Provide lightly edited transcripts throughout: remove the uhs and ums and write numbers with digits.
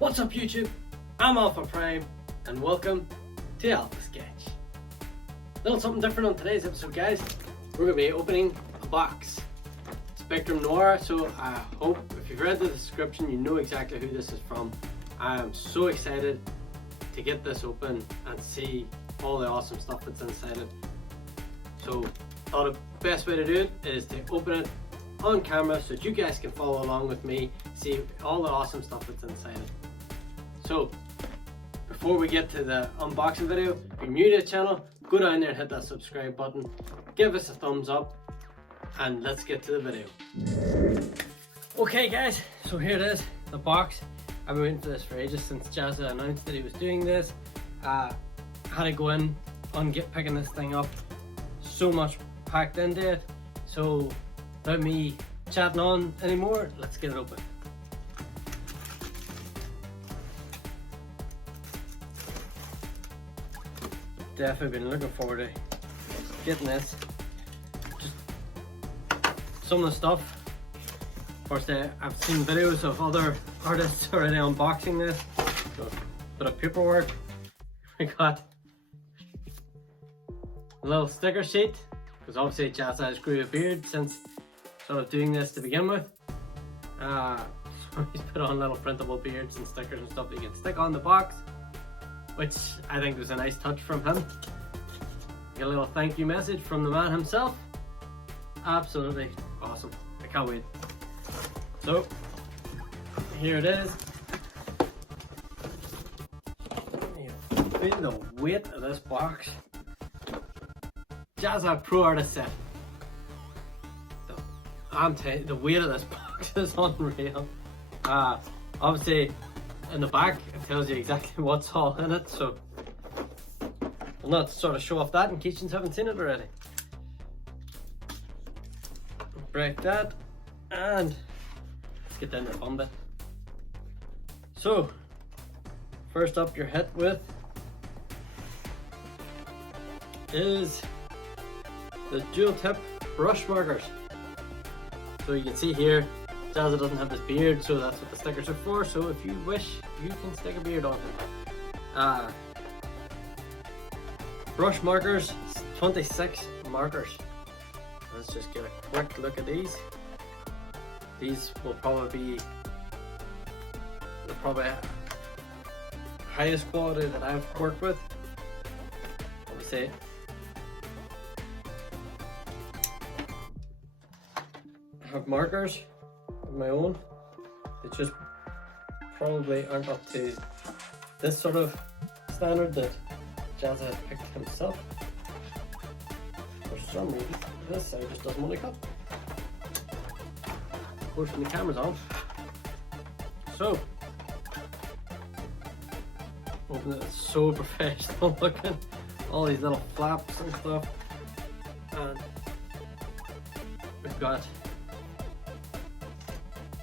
What's up YouTube? I'm Alpha Prime and welcome to Alpha Sketch. A little something different on today's episode, guys. We're going to be opening a box. Spectrum Noir, so I hope if you've read the description you know exactly who this is from. I am so excited to get this open and see all the awesome stuff that's inside it. So I thought the best way to do it is to open it on camera so that you guys can follow along with me, see all the awesome stuff that's inside it. So before we get to the unboxing video, if you're new to the channel, go down there and hit that subscribe button, give us a thumbs up, and let's get to the video. Okay guys, so here it is, the box. I've been waiting for this for ages since Jazza announced that he was doing this. Had to go in on picking this thing up. So much packed into it. So without me chatting on anymore, let's get it open. Definitely been looking forward to getting this. Just some of the stuff. Of course, I've seen videos of other artists already unboxing this. So, bit of paperwork. We got a little sticker sheet, because obviously Jazza has grew a beard since sort of doing this to begin with. So he's put on little printable beards and stickers and stuff that you can stick on the box, which I think was a nice touch from him. Get a little thank you message from the man himself. Absolutely awesome. I can't wait. So here it is. Feel the weight of this box. Jazza Pro Artist set. I'm telling you, the weight of this box is unreal. Obviously in the back it tells you exactly what's all in it, so I'll not sort of show off that in case you haven't seen it already. Break that and let's get down to the fun bit. So first up you're hit with is the dual tip brush markers. So you can see here Jazza doesn't have this beard, so that's what the stickers are for. So if you wish, you can stick a beard on it. Brush markers, 26 markers. Let's just get a quick look at these. These will probably be the highest quality that I've worked with. Let me see. I have markers of my own. They just probably aren't up to this sort of standard that Jazza has picked himself. For some reason, this side just doesn't want to cut. Of course, when the camera's on. So, open it, it's so professional looking. All these little flaps and stuff. And we've got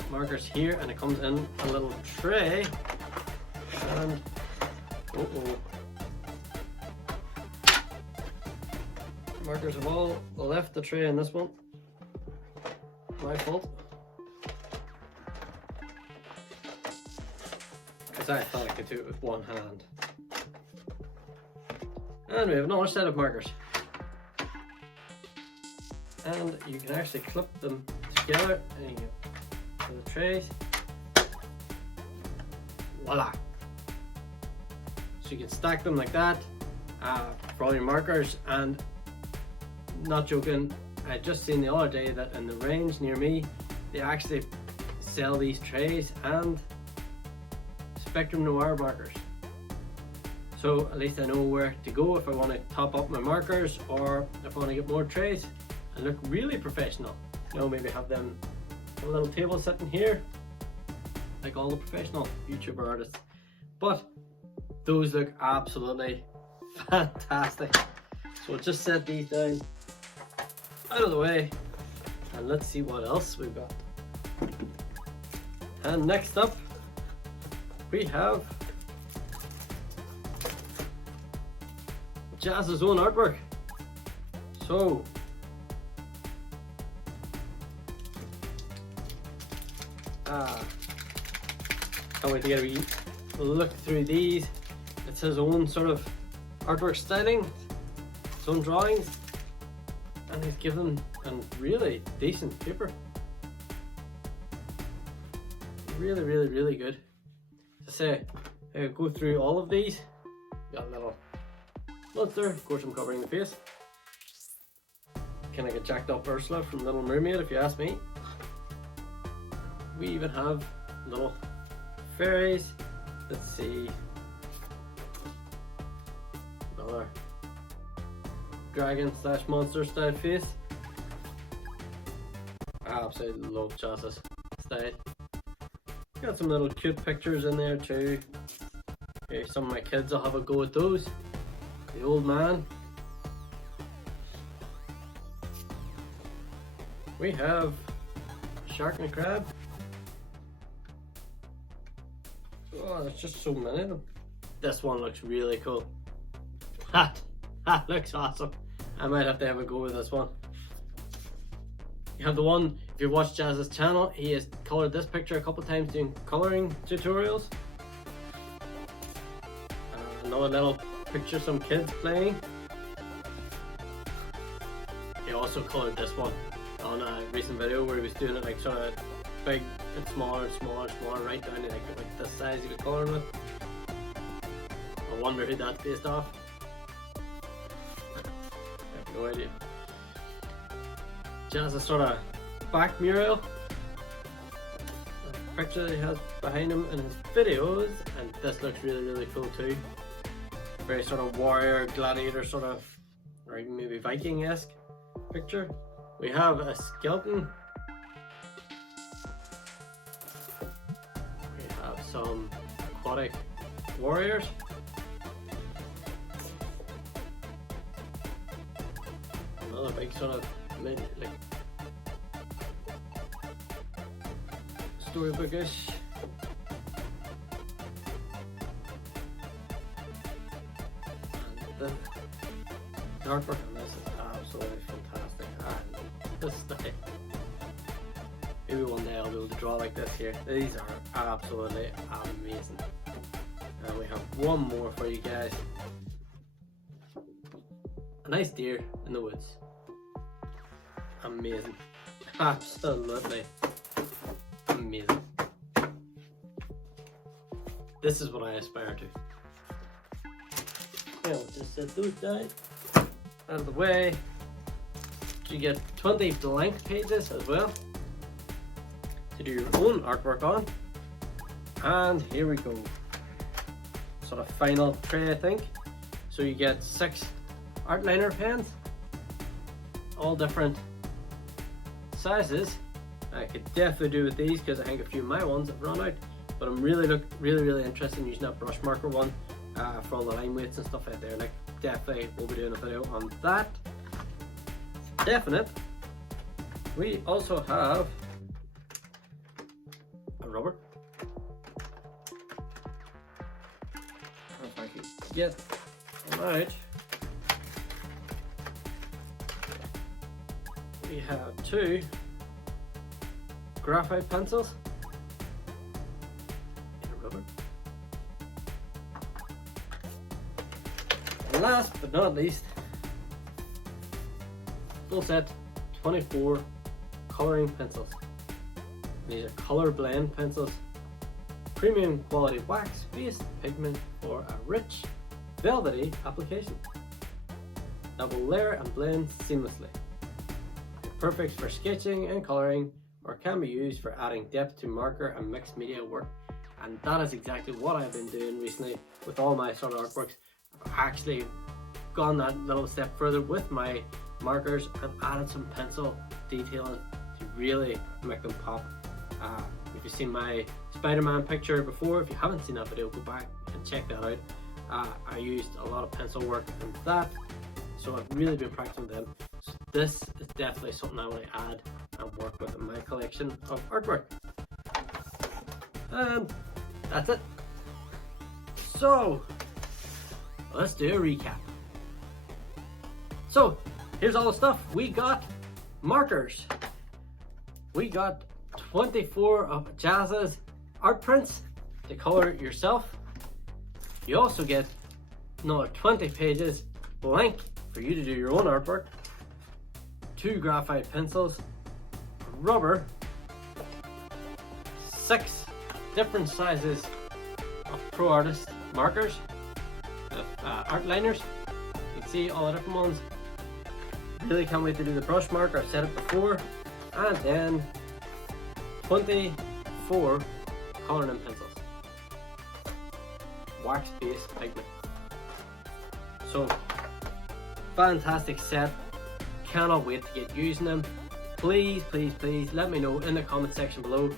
markers here, and it comes in a little tray. And markers have all left the tray in this one. My fault. Because I thought I could do it with one hand. And we have another set of markers. And you can actually clip them together and you get the trays. Voila! So you can stack them like that for all your markers. And not joking, I just seen the other day that in the range near me they actually sell these trays and Spectrum Noir markers. So at least I know where to go if I want to top up my markers, or if I want to get more trays and look really professional. You know, maybe have them a little table sitting here like all the professional YouTuber artists. But those look absolutely fantastic. So we'll just set these down out of the way and let's see what else we've got. And next up we have Jazza's own artwork. So Can't wait to get a wee look through these. It's his own sort of artwork styling, his own drawings, and he's given a really decent paper. Really, really, really good. To say, go through all of these. Got a little monster, of course I'm covering the face. Kinda like a jacked up Ursula from Little Mermaid if you ask me. We even have little fairies. Let's see. Another dragon slash monster style face. I absolutely love Jazza's style. Got some little cute pictures in there too. Okay, some of my kids will have a go at those. The old man. We have shark and a crab. Oh, there's just so many of them. This one looks really cool. That looks awesome. I might have to have a go with this one. You have the one, if you watch Jazza's channel, he has colored this picture a couple times doing coloring tutorials. Another little picture, some kids playing. He also colored this one on a recent video where he was doing it like sort of big and smaller and smaller and smaller, right down to like this size he was coloring with. I wonder who that's based off. I have no idea. Jazza's sort of back mural. A picture that he has behind him in his videos, and this looks really, really cool too. Very sort of warrior, gladiator sort of, or maybe Viking-esque picture. We have a skeleton. We have some aquatic warriors. Another big sort of like storybookish. And the artwork on this is absolutely fantastic. And this style. Maybe one day I'll be able to draw like this here. These are absolutely amazing. And we have one more for you guys. A nice deer in the woods. Amazing. Absolutely amazing. This is what I aspire to. Yeah, we'll just set those down out of the way. You get 20 blank pages as well to do your own artwork on. And here we go. Sort of final tray, I think. So you get 6 art liner pens, all different sizes. I could definitely do with these because I think a few of my ones have run out, but I'm really interested in using that brush marker one for all the line weights and stuff out there. Like, definitely we'll be doing a video on that. Definite. We also have a rubber. If I could get them out. We have 2 graphite pencils in a rubber. And last but not least, full set 24 coloring pencils. These are color blend pencils. Premium quality wax-based pigment for a rich, velvety application that will layer and blend seamlessly. Perfect for sketching and coloring, or can be used for adding depth to marker and mixed media work. And that is exactly what I've been doing recently with all my sort of artworks. I've actually gone that little step further with my markers and added some pencil detailing to really make them pop. If you've seen my Spider-Man picture before, if you haven't seen that video, go back and check that out. I used a lot of pencil work in that, so I've really been practicing them. So this is definitely something I want to add and work with in my collection of artwork. And that's it. So let's do a recap. So here's all the stuff we got. Markers. We got 24 of Jazza's art prints. to color yourself. You also get another 20 pages blank for you to do your own artwork, 2 graphite pencils, rubber, 6 different sizes of Pro Artist markers, art liners. You can see all the different ones. Really can't wait to do the brush mark. I've said it before. And then 24 colouring in pencils, wax based pigment. So fantastic set, cannot wait to get using them. Please let me know in the comment section below,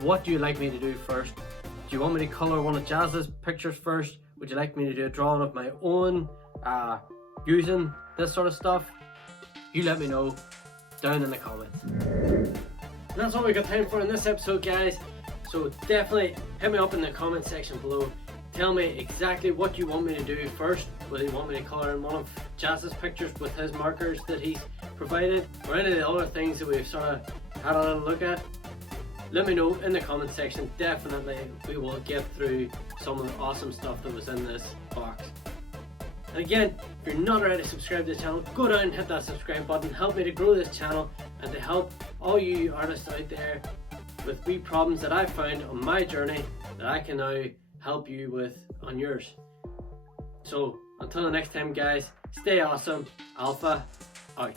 what do you like me to do first? Do you want me to colour one of Jazza's pictures first? Would you like me to do a drawing of my own using this sort of stuff? You let me know down in the comments. And that's all we got time for in this episode, guys. So definitely hit me up in the comment section below. Tell me exactly what you want me to do first. Whether you want me to colour in one of Jazza's pictures with his markers that he's provided, or any of the other things that we've sort of had a little look at. Let me know in the comment section. Definitely we will get through some of the awesome stuff that was in this box. And again, if you're not already subscribed to the channel, go down and hit that subscribe button. Help me to grow this channel and to help all you artists out there with wee problems that I've found on my journey that I can now help you with on yours. So until the next time, guys, stay awesome. Alpha out.